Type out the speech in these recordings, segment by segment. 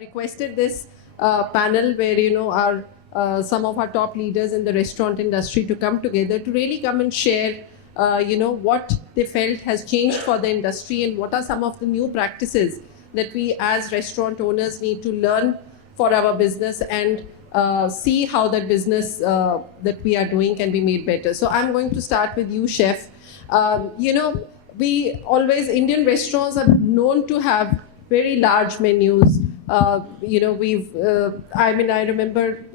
requested this panel where our some of our top leaders in the restaurant industry to come together to really come and share what they felt has changed for the industry and what are some of the new practices that we as restaurant owners need to learn for our business and see how that business that we are doing can be made better. So I'm going to start with you, Chef. We always, Indian restaurants are known to have very large menus. I remember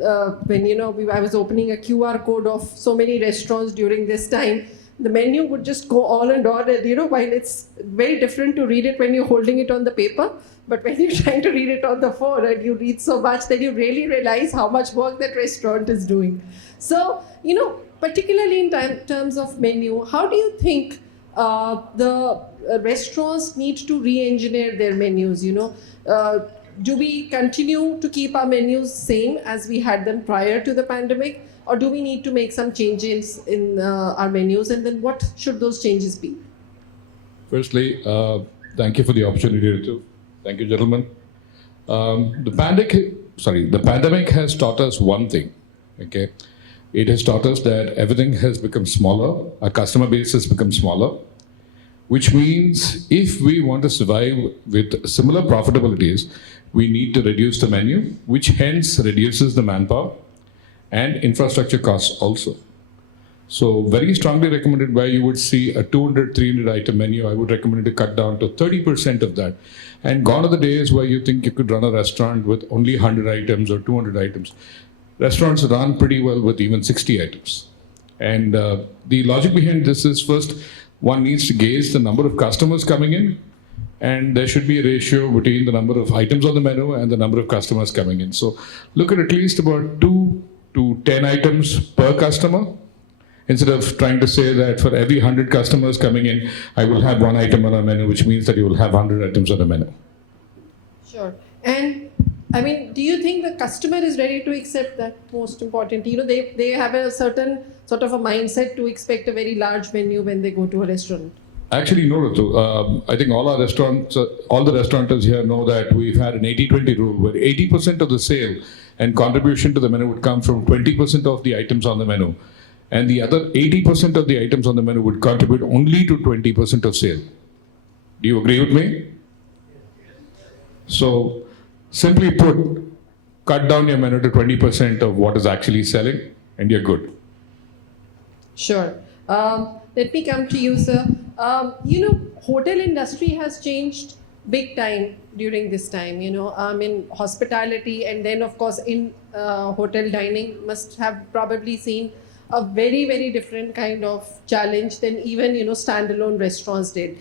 when, I was opening a QR code of so many restaurants during this time, the menu would just go on and on. And, while it's very different to read it when you're holding it on the paper, but when you're trying to read it on the phone and you read so much, then you really realize how much work that restaurant is doing. So, particularly in terms of menu, how do you think the restaurants need to re-engineer their menus? Do we continue to keep our menus same as we had them prior to the pandemic, or do we need to make some changes in our menus, and then what should those changes be? Firstly, thank you for the opportunity, Ritu. Thank you, gentlemen. The pandemic has taught us one thing. Okay, it has taught us that everything has become smaller. Our customer base has become smaller, which means if we want to survive with similar profitabilities, we need to reduce the menu, which hence reduces the manpower and infrastructure costs also. So very strongly recommended where you would see a 200, 300 item menu, I would recommend to cut down to 30% of that. And gone are the days where you think you could run a restaurant with only 100 items or 200 items. Restaurants run pretty well with even 60 items. And the logic behind this is, first, one needs to gauge the number of customers coming in, and there should be a ratio between the number of items on the menu and the number of customers coming in. So look at least about 2 to 10 items per customer, instead of trying to say that for every 100 customers coming in, I will have one item on a menu, which means that you will have 100 items on the menu. Sure. And do you think the customer is ready to accept that? Most important, they have a certain sort of a mindset to expect a very large menu when they go to a restaurant. Actually, no, Ritu. I think all the restaurateurs here know that we've had an 80-20 rule where 80% of the sale and contribution to the menu would come from 20% of the items on the menu. And the other 80% of the items on the menu would contribute only to 20% of sale. Do you agree with me? So, simply put, cut down your menu to 20% of what is actually selling, and you're good. Sure. Let me come to you, sir. Hotel industry has changed big time during this time. In hospitality, and then of course in hotel dining must have probably seen a very, very different kind of challenge than even standalone restaurants did.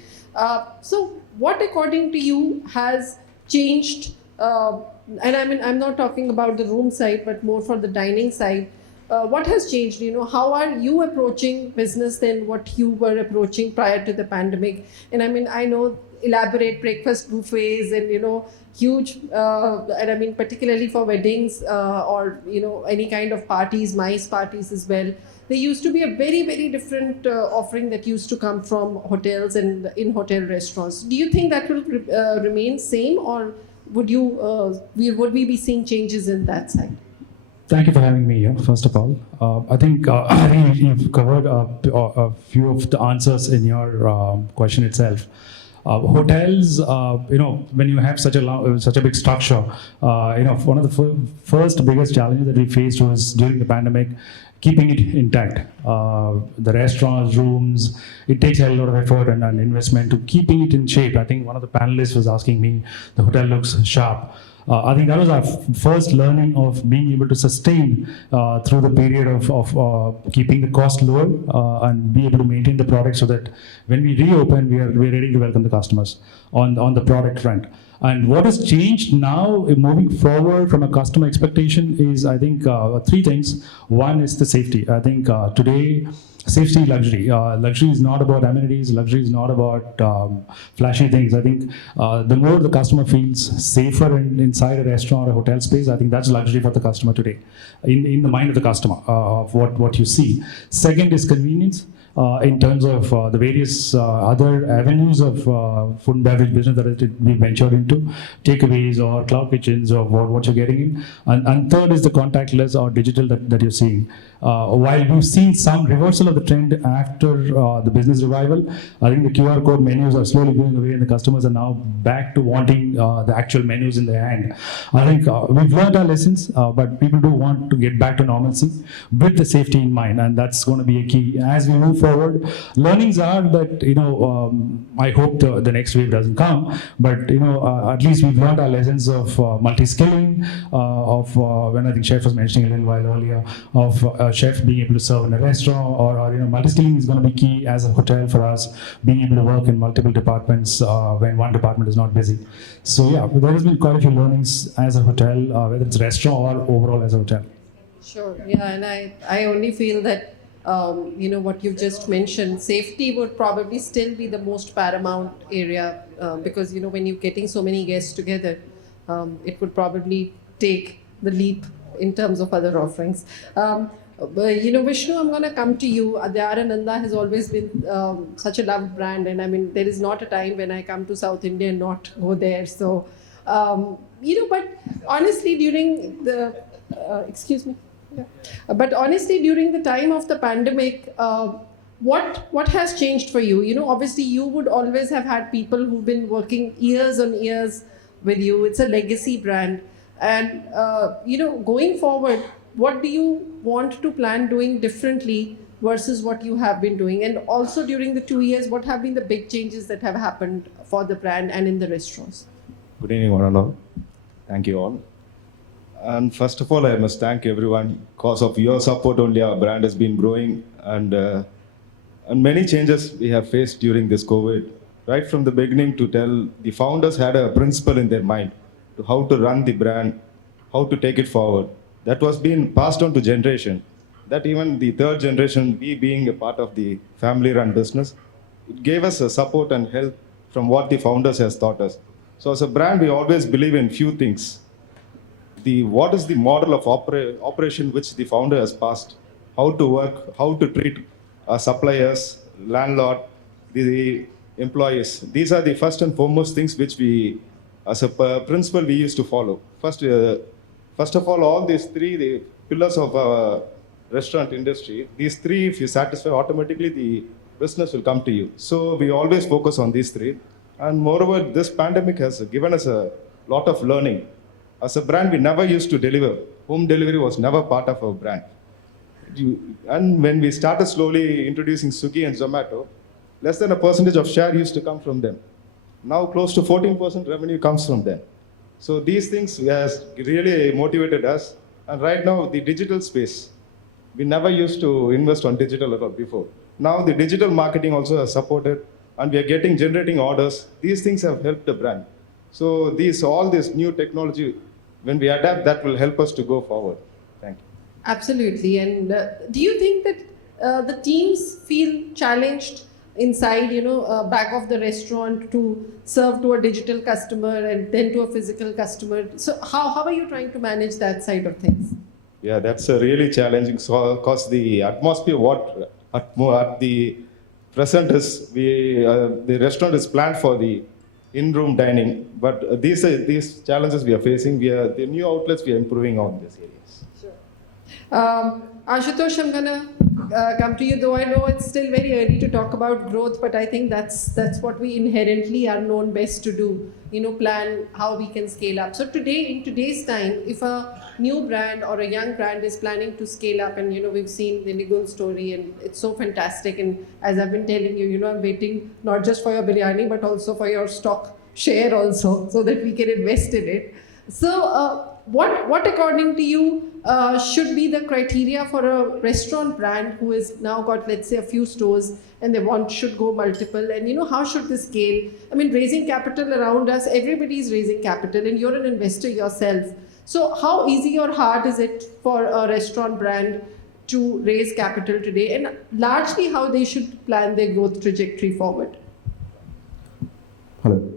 So what, according to you, has changed? And I'm not talking about the room side, but more for the dining side. What has changed? How are you approaching business than what you were approaching prior to the pandemic? And I know elaborate breakfast buffets and huge, and particularly for weddings or any kind of parties, MICE parties as well. There used to be a very, very different offering that used to come from hotels and in hotel restaurants. Do you think that will remain same, or would we be seeing changes in that side? Thank you for having me here, first of all. I think you've covered a few of the answers in your question itself. Hotels, when you have such a big structure, one of the first biggest challenges that we faced was during the pandemic, keeping it intact. The restaurants, rooms, it takes a lot of effort and investment to keeping it in shape. I think one of the panelists was asking me, the hotel looks sharp. I think that was our first learning of being able to sustain through the period of keeping the cost lower and be able to maintain the product so that when we reopen, we're ready to welcome the customers on the product front. And what has changed now moving forward from a customer expectation is, I think, 3 things. One is the safety. I think today, safety, luxury. Luxury is not about amenities. Luxury is not about flashy things. I think the more the customer feels safer inside a restaurant or a hotel space, I think that's luxury for the customer today, in the mind of the customer, of what you see. Second is convenience. in terms of the various other avenues of food and beverage business that we ventured into, takeaways or cloud kitchens or what you're getting in. And third is the contactless or digital that you're seeing. While we've seen some reversal of the trend after the business revival, I think the QR code menus are slowly going away and the customers are now back to wanting the actual menus in their hand. I think we've learned our lessons, but people do want to get back to normalcy with the safety in mind, and that's going to be a key as we move forward. Learnings are that, I hope the next wave doesn't come, but at least we've learned our lessons of multi-skilling, of when I think Chef was mentioning a little while earlier, of a chef being able to serve in a restaurant, or multi-skilling is going to be key as a hotel for us, being able to work in multiple departments when one department is not busy. So yeah, there has been quite a few learnings as a hotel, whether it's restaurant or overall as a hotel. Sure. Yeah, and I only feel that what you've just mentioned, safety would probably still be the most paramount area because when you're getting so many guests together, it would probably take the leap in terms of other offerings. Vishnu, I'm going to come to you. Adyarananda has always been such a loved brand, and I mean, there is not a time when I come to South India and not go there. So, but honestly, during the excuse me. Yeah. But honestly, during the time of the pandemic, what has changed for you? Obviously, you would always have had people who've been working years on years with you. It's a legacy brand. And, going forward, what do you want to plan doing differently versus what you have been doing? And also during the 2 years, what have been the big changes that have happened for the brand and in the restaurants? Good evening, one and all. Thank you all. And first of all, I must thank everyone. Because of your support only, our brand has been growing, and many changes we have faced during this COVID. Right from the beginning, to tell the founders had a principle in their mind to how to run the brand, how to take it forward. That was being passed on to generation. That even the third generation, we being a part of the family-run business, it gave us a support and help from what the founders has taught us. So as a brand, we always believe in few things. What is the model of operation which the founder has passed, how to work, how to treat suppliers, landlord, the employees. These are the first and foremost things which we, as a principle, we used to follow. First of all these three, the pillars of our restaurant industry, these three, if you satisfy, automatically the business will come to you. So we always focus on these three. And moreover, this pandemic has given us a lot of learning. As a brand, we never used to deliver. Home delivery was never part of our brand. And when we started slowly introducing Swiggy and Zomato, less than a percentage of share used to come from them. Now close to 14% revenue comes from them. So these things has really motivated us. And right now, the digital space, we never used to invest on digital at all before. Now the digital marketing also has supported, and we are generating orders. These things have helped the brand. So all this new technology, when we adapt, that will help us to go forward. Thank you. Absolutely. And do you think that the teams feel challenged inside, back of the restaurant to serve to a digital customer and then to a physical customer? So how are you trying to manage that side of things? Yeah, that's a really challenging, because the atmosphere, at the present is, the restaurant is planned for the in-room dining, but these challenges we are facing, the new outlets, we are improving on these areas. Sure. Ashutosh, I'm going to come to you, though I know it's still very early to talk about growth, but I think that's what we inherently are known best to do, plan how we can scale up. So in today's time, if a new brand or a young brand is planning to scale up, and we've seen the Nigul story and it's so fantastic, and as I've been telling you, I'm waiting not just for your biryani but also for your stock share also, so that we can invest in it. So what according to you should be the criteria for a restaurant brand who has now got, let's say, a few stores and they should go multiple, and how should they scale? I mean, raising capital around us, everybody's raising capital, and you're an investor yourself. So how easy or hard is it for a restaurant brand to raise capital today, and largely how they should plan their growth trajectory forward? Hello.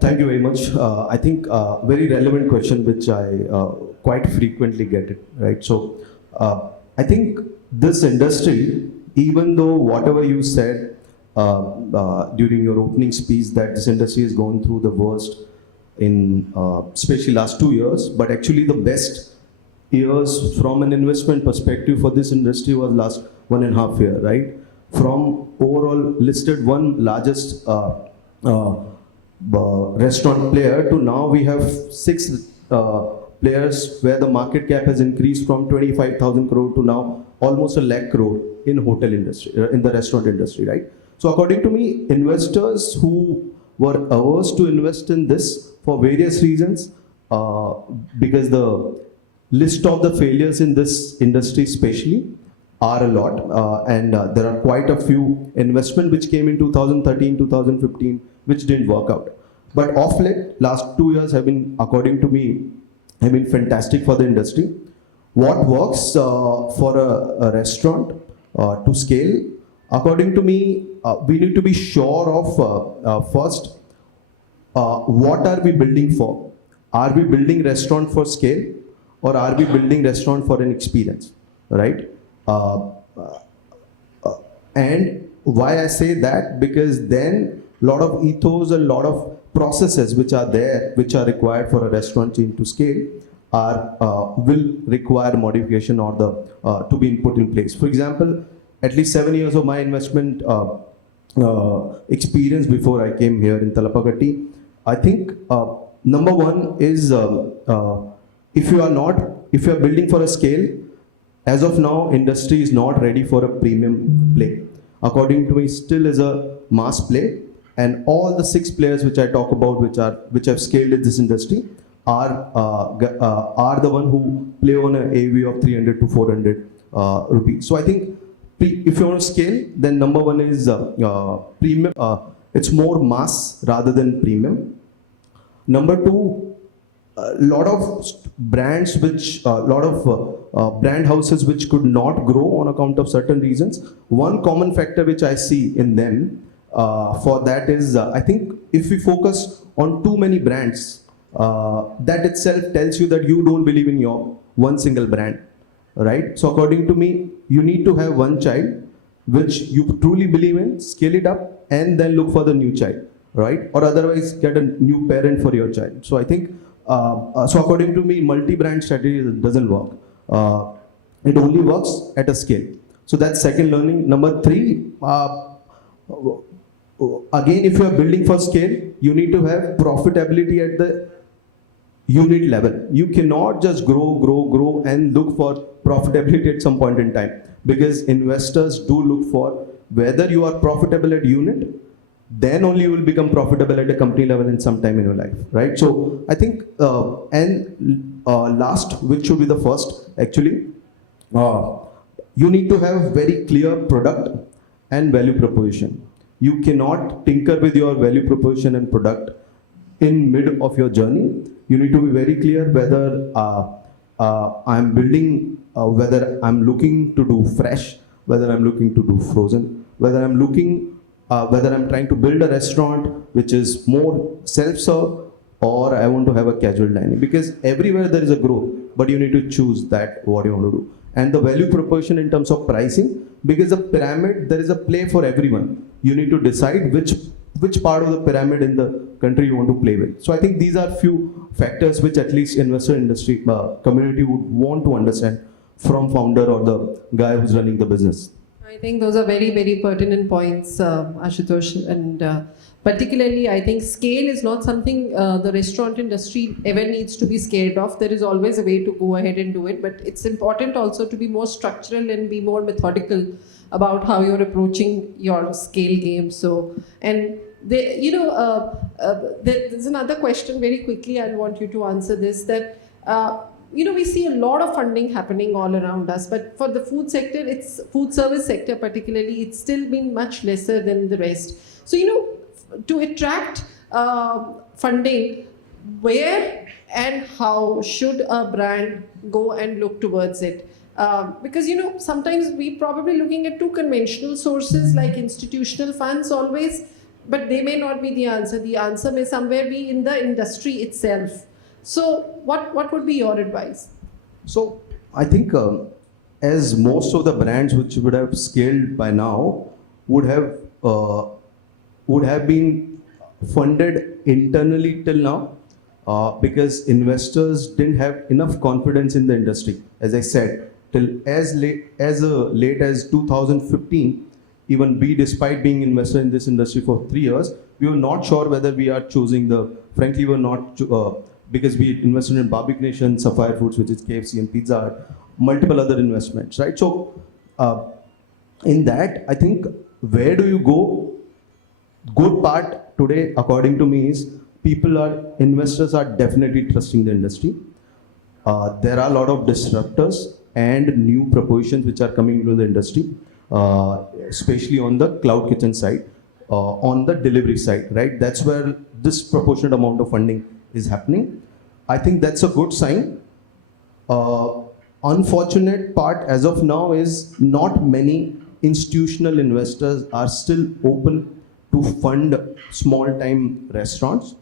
Thank you very much. I think very relevant question which I quite frequently get it, right? So I think this industry even though whatever you said during your opening speech that this industry has gone through the worst in especially last 2 years, but actually the best years from an investment perspective for this industry was last 1.5 year, right? From overall listed one largest restaurant player to now we have six players where the market cap has increased from 25,000 crore to now almost a lakh crore in hotel industry, in the restaurant industry, right? So according to me, investors who were averse to invest in this for various reasons, because the list of the failures in this industry especially are a lot, and there are quite a few investment which came in 2013, 2015, which didn't work out. But of late, last 2 years have been, according to me, have been fantastic for the industry. What works for a restaurant to scale, according to me, we need to be sure of first, what are we building for? Are we building restaurant for scale, or are we building restaurant for an experience, right? And why I say that, because then lot of ethos and lot of processes which are there, which are required for a restaurant chain to scale, are will require modification or the to be put in place. For example, at least 7 years of my investment experience before I came here in Talapagatti, I think number one is if you are building for a scale, as of now, industry is not ready for a premium play. According to me, still is a mass play, and all the six players which I talk about, which have scaled in this industry, are the one who play on an AV of 300 to 400 rupees. So I think if you want to scale, then number one is premium. It's more mass rather than premium. Number two, a lot of brands brand houses which could not grow on account of certain reasons. One common factor which I see in them for that is, I think if we focus on too many brands, that itself tells you that you don't believe in your one single brand, right? So according to me, you need to have one child which you truly believe in, scale it up, and then look for the new child, right? Or otherwise get a new parent for your child. So I think, so according to me, multi-brand strategy doesn't work. It only works at a scale. So that's second learning. Number three, again, if you are building for scale, you need to have profitability at the unit level. You cannot just grow and look for profitability at some point in time, because investors do look for whether you are profitable at unit, then only you will become profitable at a company level in some time in your life, right? So I think, last, which should be the first, actually, you need to have very clear product and value proposition. You cannot tinker with your value proposition and product in mid of your journey. You need to be very clear whether I'm building, whether I'm looking to do fresh, whether I'm looking to do frozen, whether I'm trying to build a restaurant which is more self-serve, or I want to have a casual dining. Because everywhere there is a growth, but you need to choose that what you want to do. And the value proposition in terms of pricing, because the pyramid, there is a play for everyone. You need to decide which part of the pyramid in the country you want to play with. So I think these are few factors which at least investor industry community would want to understand from founder or the guy who's running the business. I think those are very, very pertinent points, Ashutosh, and particularly I think scale is not something the restaurant industry ever needs to be scared of. There is always a way to go ahead and do it, but it's important also to be more structural and be more methodical about how you're approaching your scale game. So, and there's another question very quickly. I want you to answer this, that we see a lot of funding happening all around us, but for the food sector, it's food service sector particularly, it's still been much lesser than the rest. So, to attract funding, where and how should a brand go and look towards it? Because sometimes we probably looking at too conventional sources like institutional funds always, but they may not be the answer. The answer may somewhere be in the industry itself. So what would be your advice? So I think as most of the brands which would have scaled by now would have uh, would have been funded internally till now, because investors didn't have enough confidence in the industry. As I said, till late as 2015, even we, despite being invested in this industry for 3 years, we were not sure whether we are choosing the. Frankly, we were not because we invested in Barbecue Nation, Sapphire Foods, which is KFC and Pizza Hut, multiple other investments, right? So, in that, I think where do you go? Good part today, according to me, is investors are definitely trusting the industry. There are a lot of disruptors and new propositions which are coming into the industry, especially on the cloud kitchen side, on the delivery side, right? That's where this proportionate amount of funding is happening. I think that's a good sign. Unfortunate part as of now is not many institutional investors are still open to fund small time restaurants,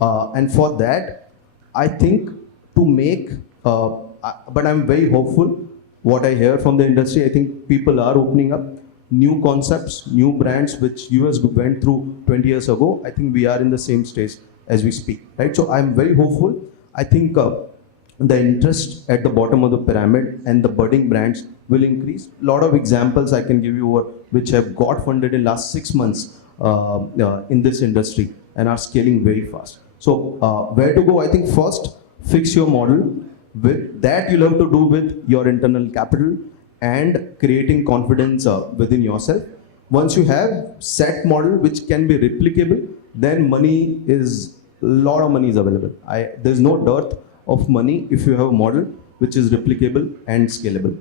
and for that I think to make but I'm very hopeful. What I hear from the industry, I think people are opening up new concepts, new brands which US went through 20 years ago. I think we are in the same stage as we speak, right? So I'm very hopeful. I think the interest at the bottom of the pyramid and the budding brands will increase. A lot of examples I can give you which have got funded in last 6 months in this industry and are scaling very fast. So where to go? I think first fix your model. With that, you'll have to do with your internal capital and creating confidence within yourself. Once you have set model which can be replicable, then a lot of money is available. There's no dearth of money if you have a model which is replicable and scalable.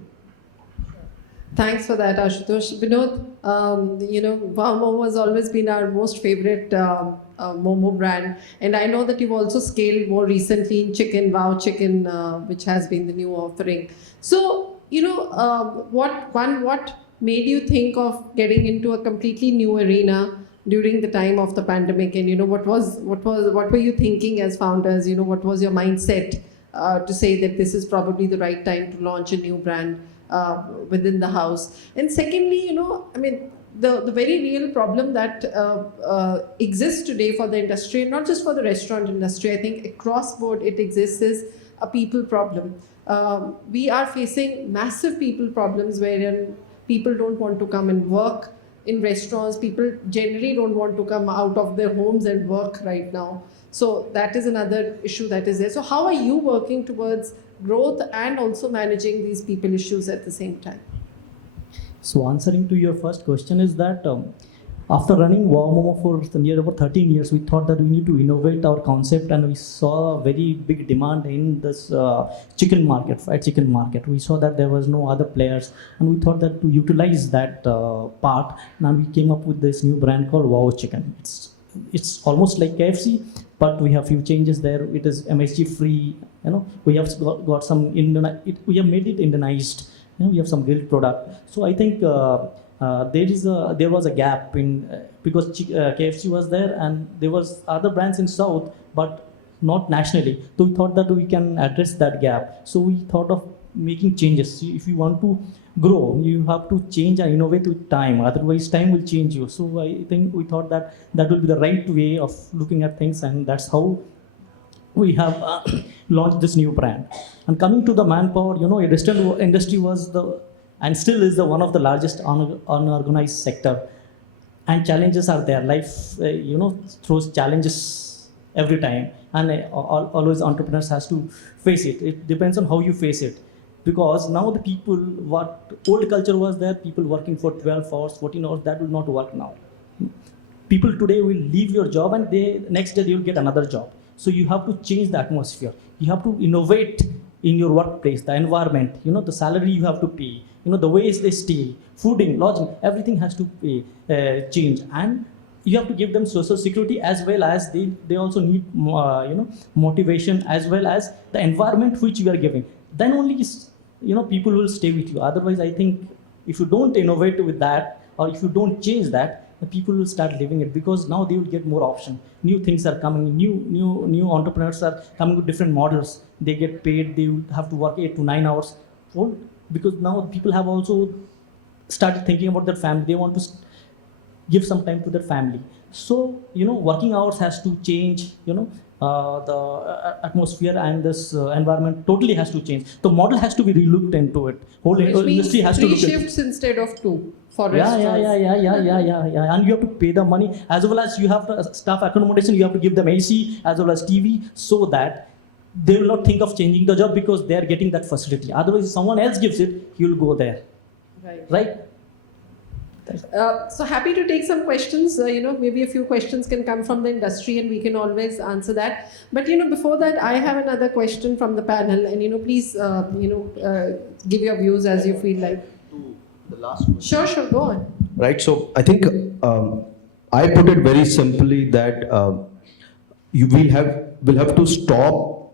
Thanks for that, Ashutosh. Vinod, Wow Momo has always been our most favorite Momo brand. And I know that you've also scaled more recently in chicken, Wow Chicken, which has been the new offering. So, what made you think of getting into a completely new arena during the time of the pandemic? And, what were you thinking as founders? What was your mindset to say that this is probably the right time to launch a new brand within the house? And secondly, the very real problem that exists today for the industry, and not just for the restaurant industry, I think across board it exists, is a people problem. We are facing massive people problems wherein people don't want to come and work in restaurants. People generally don't want to come out of their homes and work right now. So that is another issue that is there. So how are you working towards growth and also managing these people issues at the same time? So answering to your first question is that after running Wow Momo for near about 13 years, we thought that we need to innovate our concept, and we saw a very big demand in this chicken market, fried chicken market. We saw that there was no other players, and we thought that to utilize that part, now we came up with this new brand called Wow Chicken. It's almost like KFC, but we have few changes there. It is MSG free. We have got some we have made it Indianized. We have some grilled product. So I think there was a gap in because KFC was there and there was other brands in South, but not nationally. So we thought that we can address that gap. So we thought of making changes. If you want to grow, you have to change and innovate with time. Otherwise, time will change you. So I think we thought that that will be the right way of looking at things, and that's how we have launched this new brand. And coming to the manpower, a restaurant industry was and still is one of the largest unorganized sector, and challenges are there. Life, throws challenges every time, and always entrepreneurs has to face it. It depends on how you face it, because now the people, what old culture was there, people working for 12 hours, 14 hours, that will not work now. People today will leave your job and next day they will get another job. So you have to change the atmosphere. You have to innovate in your workplace, the environment, the salary you have to pay, the ways they stay, fooding, lodging, everything has to change. And you have to give them social security, as well as they also need, motivation, as well as the environment which you are giving. Then only, people will stay with you. Otherwise, I think if you don't innovate with that, or if you don't change that, the people will start living it, because now they will get more option. New things are coming. New entrepreneurs are coming with different models. They get paid. They will have to work 8 to 9 hours. Well, because now people have also started thinking about their family. They want to give some time to their family. So, working hours has to change, the atmosphere and this environment totally has to change. The model has to be relooked into it. Whole Which means industry has to three look at it. shifts instead of two for Yeah, restaurants. and you have to pay the money, as well as you have to, staff accommodation, you have to give them AC as well as TV, so that they will not think of changing the job because they are getting that facility. Otherwise, if someone else gives it, he will go there, right? So happy to take some questions. Maybe a few questions can come from the industry, and we can always answer that. But before that, I have another question from the panel, and please, give your views as you feel like. The last one. Sure, go on. Right. So I think I put it very simply that you will have to stop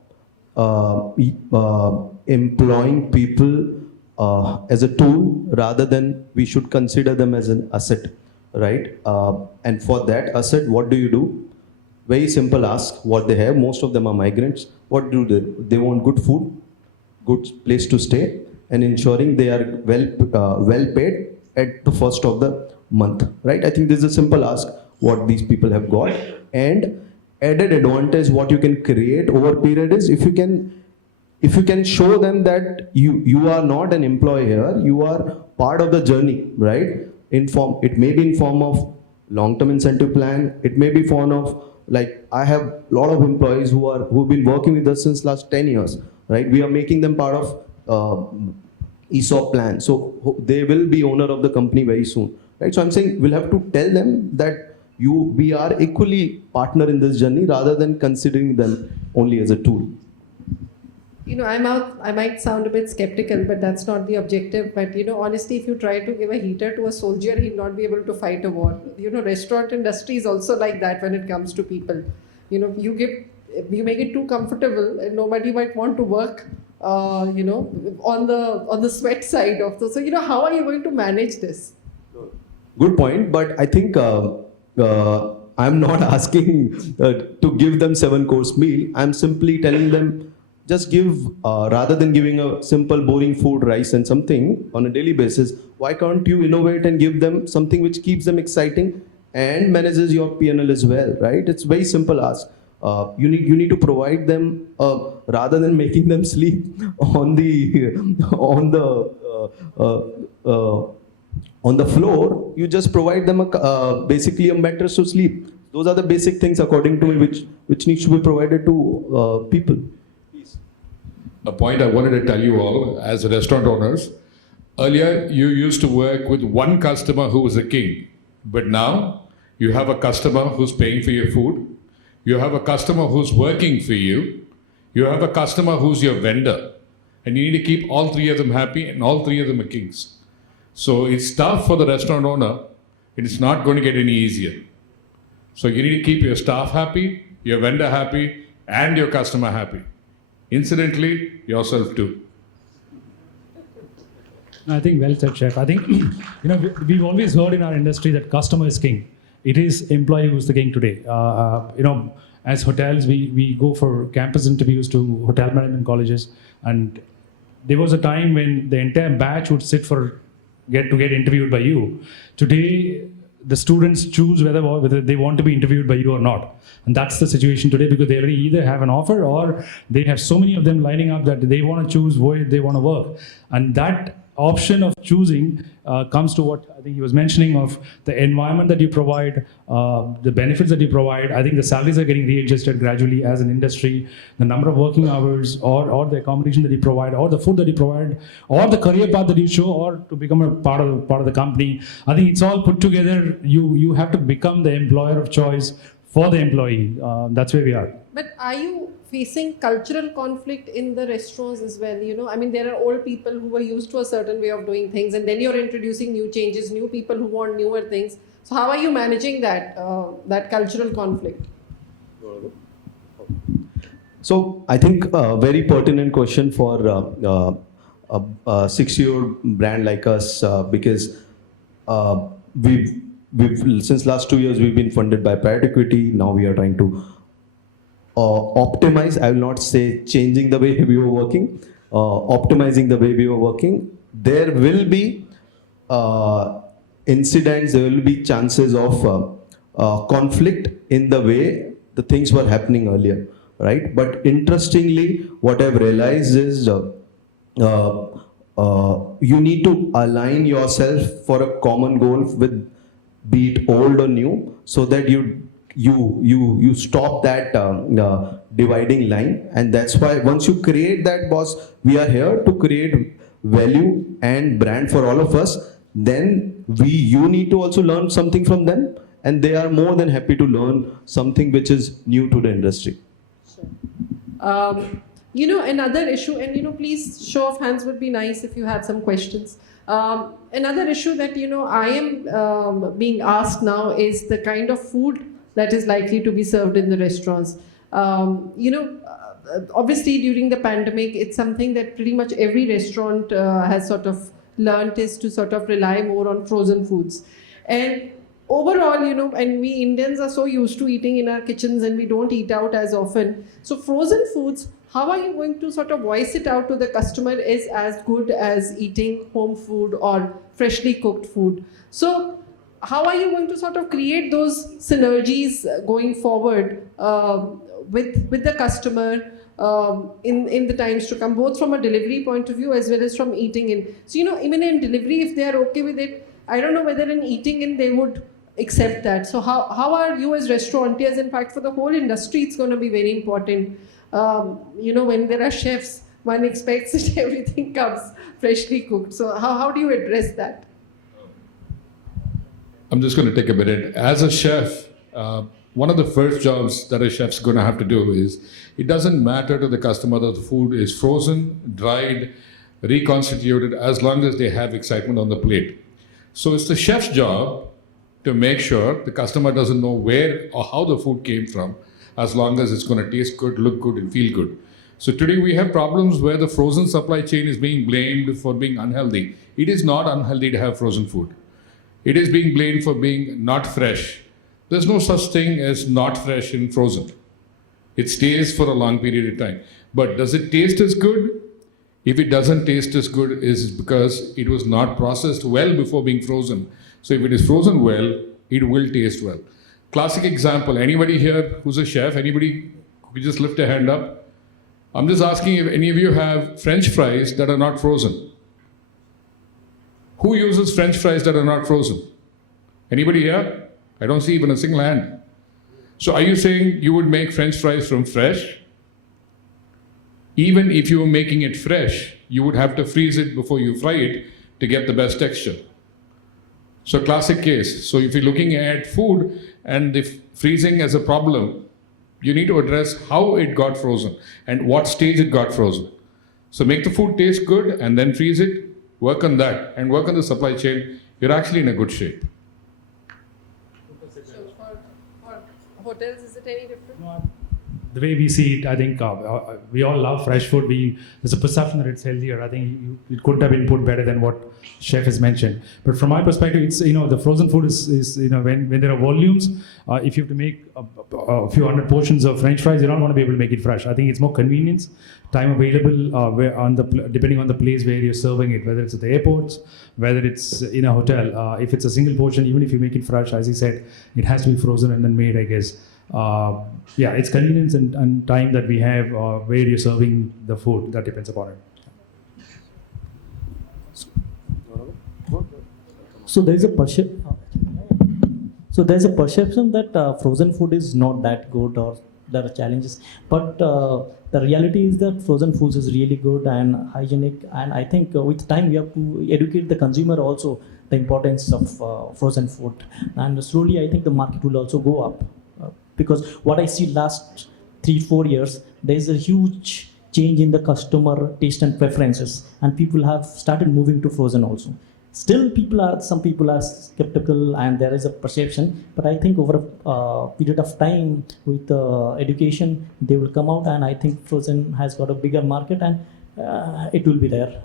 employing people as a tool, rather than we should consider them as an asset, right? And for that asset, what do you do? Very simple ask. What they have, most of them are migrants. What do they? They want good food, good place to stay, and ensuring they are well paid at the first of the month, right? I think this is a simple ask what these people have got. And added advantage what you can create over period is if you can show them that you are not an employee here, you are part of the journey, right? It may be in form of long-term incentive plan, it may be form of, like, I have a lot of employees who've been working with us since last 10 years, right? We are making them part of ESOP plan, so they will be owner of the company very soon, right? So I'm saying we'll have to tell them that we are equally partner in this journey, rather than considering them only as a tool. I might sound a bit skeptical, but that's not the objective. But honestly, if you try to give a heater to a soldier, he'll not be able to fight a war. Restaurant industry is also like that when it comes to people. You make it too comfortable, and nobody might want to work. On the sweat side of the. So how are you going to manage this? Good point, but I think I'm not asking to give them 7-course meal. I'm simply telling them, just give, rather than giving a simple boring food, rice and something on a daily basis, why can't you innovate and give them something which keeps them exciting and manages your P&L as well, right? It's very simple ask. You need to provide them, rather than making them sleep on the floor, you just provide them basically a mattress to sleep. Those are the basic things according to me which needs to be provided to people. A point I wanted to tell you all as restaurant owners. Earlier, you used to work with one customer who was a king, but now you have a customer who's paying for your food, you have a customer who's working for you, you have a customer who's your vendor, and you need to keep all three of them happy, and all three of them are kings. So it's tough for the restaurant owner. It's not going to get any easier. So you need to keep your staff happy, your vendor happy, and your customer happy. Incidentally, yourself too. I think well said, Chef. I think we've always heard in our industry that customer is king. It is employee who's the king today. As hotels, we go for campus interviews to hotel management colleges, and there was a time when the entire batch would sit get interviewed by you. Today, the students choose whether they want to be interviewed by you or not. And that's the situation today, because they already either have an offer or they have so many of them lining up that they want to choose where they want to work. And that option of choosing comes to what I think he was mentioning of the environment that you provide, the benefits that you provide. I think the salaries are getting readjusted gradually as an industry. The number of working hours or the accommodation that you provide, or the food that you provide, or the career path that you show, or to become a part of the company. I think it's all put together. You have to become the employer of choice for the employee. That's where we are. But are you facing cultural conflict in the restaurants as well? There are old people who are used to a certain way of doing things, and then you're introducing new changes, new people who want newer things. So how are you managing that cultural conflict? So I think a very pertinent question for a 6-year-old brand like us, because we've since last 2 years we've been funded by private equity. Now we are trying to optimize. I will not say changing the way we were working, optimizing the way we were working, there will be incidents, there will be chances of conflict in the way the things were happening earlier, right? But interestingly, what I've realized is you need to align yourself for a common goal with, be it old or new, so that you stop that dividing line. And that's why once you create that, boss, we are here to create value and brand for all of us. Then you need to also learn something from them, and they are more than happy to learn something which is new to the industry. Another issue, and please, show of hands would be nice if you have some questions. Another issue that I am being asked now is the kind of food that is likely to be served in the restaurants. Obviously during the pandemic, it's something that pretty much every restaurant has sort of learnt, is to sort of rely more on frozen foods. And overall, and we Indians are so used to eating in our kitchens and we don't eat out as often. So frozen foods, how are you going to sort of voice it out to the customer is as good as eating home food or freshly cooked food? So how are you going to sort of create those synergies going forward with the customer in the times to come, both from a delivery point of view as well as from eating in? So, even in delivery, if they are okay with it, I don't know whether in eating in they would accept that. So how are you as restaurateurs? In fact, for the whole industry, it's going to be very important. When there are chefs, one expects that everything comes freshly cooked. So how do you address that? I'm just going to take a minute. As a chef, one of the first jobs that a chef's going to have to do is, it doesn't matter to the customer that the food is frozen, dried, reconstituted, as long as they have excitement on the plate. So it's the chef's job to make sure the customer doesn't know where or how the food came from, as long as it's going to taste good, look good, and feel good. So today we have problems where the frozen supply chain is being blamed for being unhealthy. It is not unhealthy to have frozen food. It is being blamed for being not fresh. There's no such thing as not fresh and frozen. It stays for a long period of time. But does it taste as good? If it doesn't taste as good, is because it was not processed well before being frozen. So if it is frozen well, it will taste well. Classic example, anybody here who's a chef, anybody could just lift a hand up? I'm just asking if any of you have French fries that are not frozen. Who uses French fries that are not frozen? Anybody here? I don't see even a single hand. So are you saying you would make French fries from fresh? Even if you were making it fresh, you would have to freeze it before you fry it to get the best texture. So classic case. So if you're looking at food and the freezing as a problem, you need to address how it got frozen and what stage it got frozen. So make the food taste good and then freeze it, work on that and work on the supply chain. You're actually in a good shape. So for hotels, is it any different? The way we see it, I think we all love fresh food. There's a perception that it's healthier. I think it could have been put better than what chef has mentioned. But from my perspective, it's the frozen food is when there are volumes, if you have to make a few hundred portions of French fries, you're not going to be able to make it fresh. I think it's more convenience, time available, depending on the place where you're serving it, whether it's at the airports, whether it's in a hotel. If it's a single portion, even if you make it fresh, as he said, it has to be frozen and then made, I guess. It's convenience and time that we have where you're serving the food that depends upon it. So there's a perception that frozen food is not that good or there are challenges. But the reality is that frozen foods is really good and hygienic. And I think with time we have to educate the consumer also the importance of frozen food. And slowly I think the market will also go up. Because what I see last 3-4 years, there is a huge change in the customer taste and preferences, and people have started moving to frozen also. Still, some people are skeptical, and there is a perception. But I think over a period of time, with education, they will come out, and I think frozen has got a bigger market, and it will be there.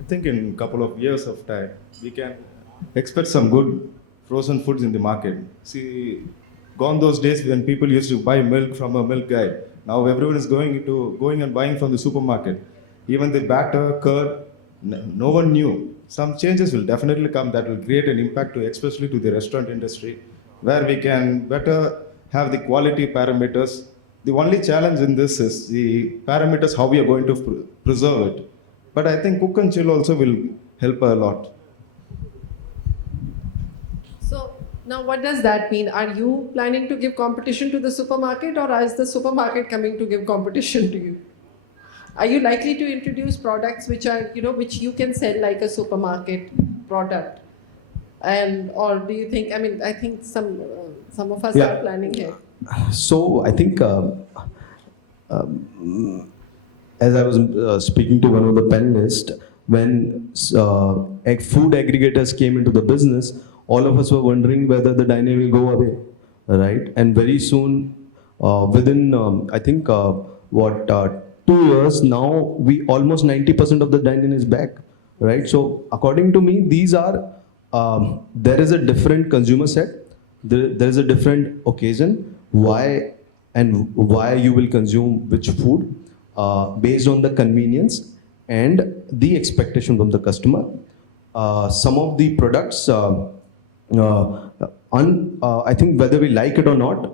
I think in a couple of years of time, we can expect some good frozen foods in the market. See, gone those days when people used to buy milk from a milk guy. Now everyone is going and buying from the supermarket. even the batter, curd, no one knew. Some changes will definitely come that will create an impact to, especially to the restaurant industry, where we can better have the quality parameters. The only challenge in this is the parameters, how we are going to preserve it. But I think cook and chill also will help a lot. So now what does that mean? Are you planning to give competition to the supermarket, or is the supermarket coming to give competition to you? Are you likely to introduce products which are, which you can sell like a supermarket product? And or do you think, I think some of us Yeah. are planning here. So I think, as I was speaking to one of the panelists, when food aggregators came into the business, all of us were wondering whether the dine-in will go away, right? And very soon, within I think 2 years now, we almost 90% of the dine-in is back, right? So according to me, these are there is a different consumer set, there is a different occasion why you will consume which food based on the convenience and the expectation from the customer. Some of the products, I think whether we like it or not,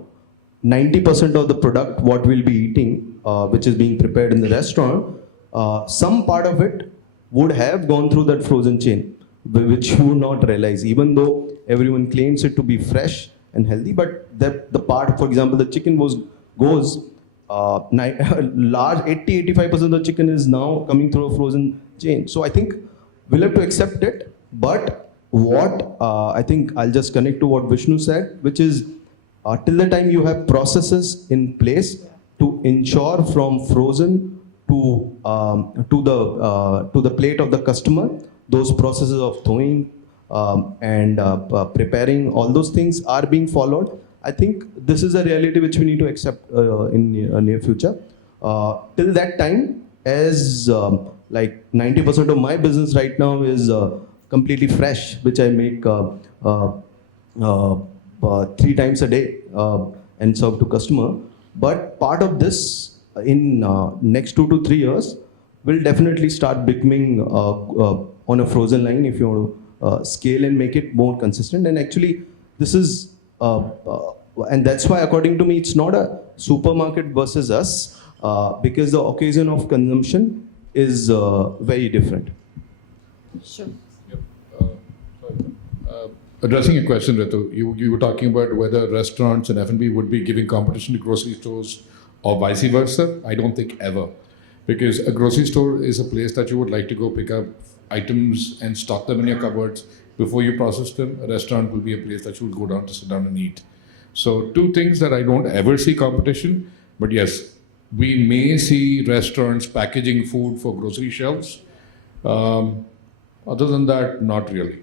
90% of the product what we'll be eating, which is being prepared in the restaurant, some part of it would have gone through that frozen chain, which you would not realize, even though everyone claims it to be fresh and healthy. But the part, for example, the chicken goes large 80-85% of the chicken is now coming through a frozen chain. So I think we'll have to accept it. But what I think I'll just connect to what Vishnu said, which is till the time you have processes in place to ensure from frozen to the plate of the customer, those processes of thawing and preparing, all those things are being followed. I think this is a reality which we need to accept in near future. Till that time, as like 90% of my business right now is completely fresh, which I make 3 times a day and serve to customer. But part of this in next 2 to 3 years will definitely start becoming on a frozen line if you want to scale and make it more consistent. And actually, this is and that's why, according to me, it's not a supermarket versus us because the occasion of consumption is very different. Sure. Yep. Addressing a question, Ritu, you were talking about whether restaurants and F&B would be giving competition to grocery stores or vice versa. I don't think ever. Because a grocery store is a place that you would like to go pick up items and stock them in your cupboards before you process them. A restaurant will be a place that you will go down to sit down and eat. So 2 things that I don't ever see competition, but yes, we may see restaurants packaging food for grocery shelves. Other than that, not really.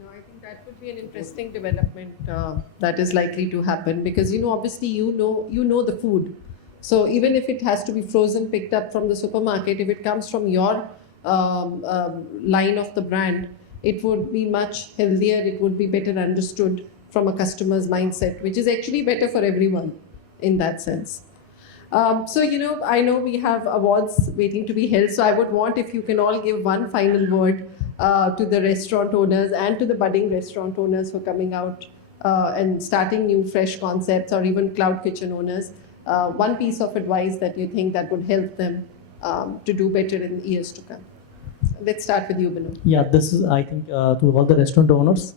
No, I think that would be an interesting development that is likely to happen because obviously you know the food. So even if it has to be frozen, picked up from the supermarket, if it comes from your line of the brand, it would be much healthier. It would be better understood from a customer's mindset, which is actually better for everyone in that sense. So I know we have awards waiting to be held. So I would want if you can all give one final word to the restaurant owners and to the budding restaurant owners for coming out and starting new fresh concepts, or even cloud kitchen owners. One piece of advice that you think that would help them to do better in years to come. Let's start with you, Binu. Yeah, this is, I think, to all the restaurant owners,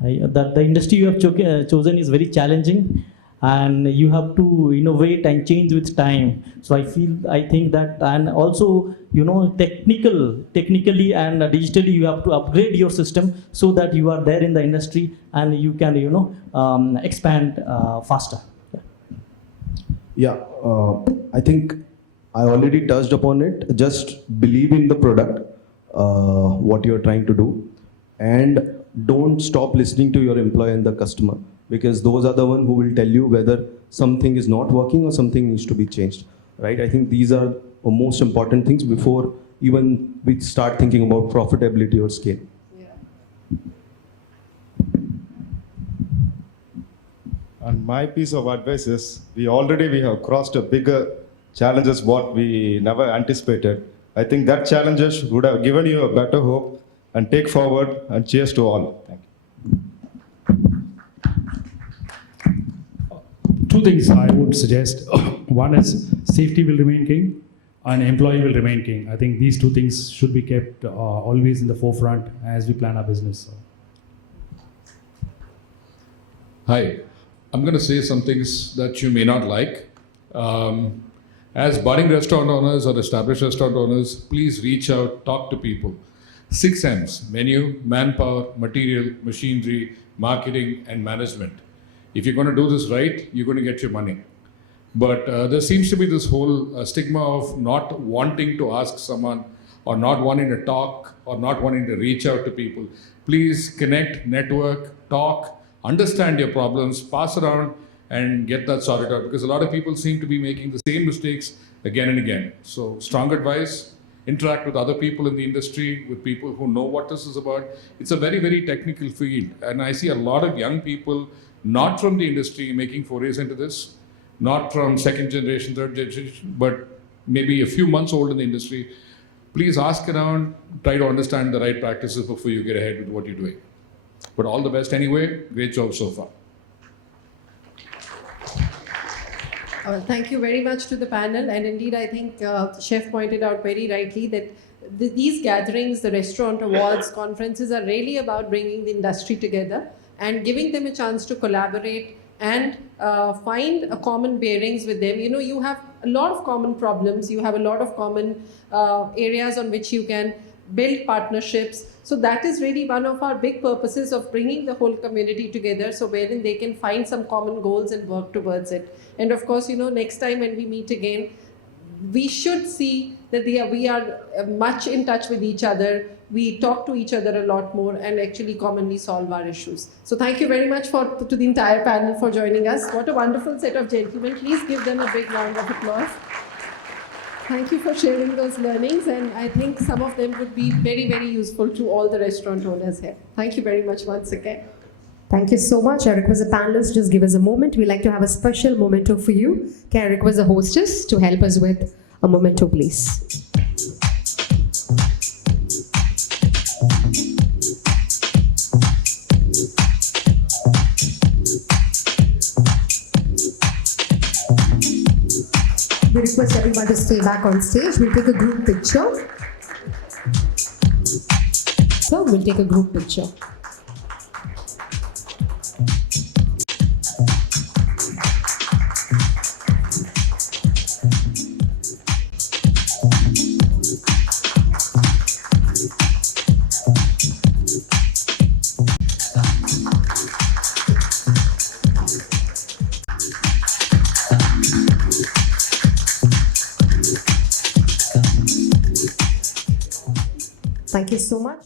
that the industry you have chosen is very challenging, and you have to innovate and change with time. So I think that, and also technically and digitally, you have to upgrade your system so that you are there in the industry and you can expand faster. Yeah, I think I already touched upon it. Just believe in the product, what you're trying to do, and don't stop listening to your employer and the customer, because those are the one who will tell you whether something is not working or something needs to be changed, right? I think these are the most important things before even we start thinking about profitability or scale. Yeah. And my piece of advice is we have crossed a bigger challenges what we never anticipated. I think that challenges would have given you a better hope and take forward, and cheers to all. Thank you. Two things I would suggest. One is safety will remain king and employee will remain king. I think these two things should be kept always in the forefront as we plan our business. Hi, I'm going to say some things that you may not like. As budding restaurant owners or established restaurant owners, please reach out, talk to people. 6 M's: menu, manpower, material, machinery, marketing, and management. If you're going to do this right, you're going to get your money. But there seems to be this whole stigma of not wanting to ask someone, or not wanting to talk, or not wanting to reach out to people. Please connect, network, talk, understand your problems, pass around, and get that sorted out, because a lot of people seem to be making the same mistakes again and again. So strong advice: interact with other people in the industry, with people who know what this is about. It's a very, very technical field, and I see a lot of young people not from the industry making forays into this, not from second generation, third generation, but maybe a few months old in the industry. Please ask around, try to understand the right practices before you get ahead with what you're doing. But all the best anyway. Great job so far. Well, thank you very much to the panel. And indeed, I think Chef pointed out very rightly that these gatherings, the restaurant awards, conferences are really about bringing the industry together and giving them a chance to collaborate and find a common bearings with them. You know, you have a lot of common problems. You have a lot of common areas on which you can build partnerships. So that is really one of our big purposes of bringing the whole community together, so wherein they can find some common goals and work towards it. And of course, you know, next time when we meet again, we should see that we are much in touch with each other. We talk to each other a lot more and actually commonly solve our issues. So thank you very much to the entire panel for joining us. What a wonderful set of gentlemen. Please give them a big round of applause. Thank you for sharing those learnings, and I think some of them would be very, very useful to all the restaurant owners here. Thank you very much once again. Thank you so much. I request the panelists just give us a moment. We'd like to have a special memento for you. Can I request the hostess to help us with a memento, please? We request everyone to stay back on stage. We'll take a group picture. So we'll take a group picture. Thank you so much.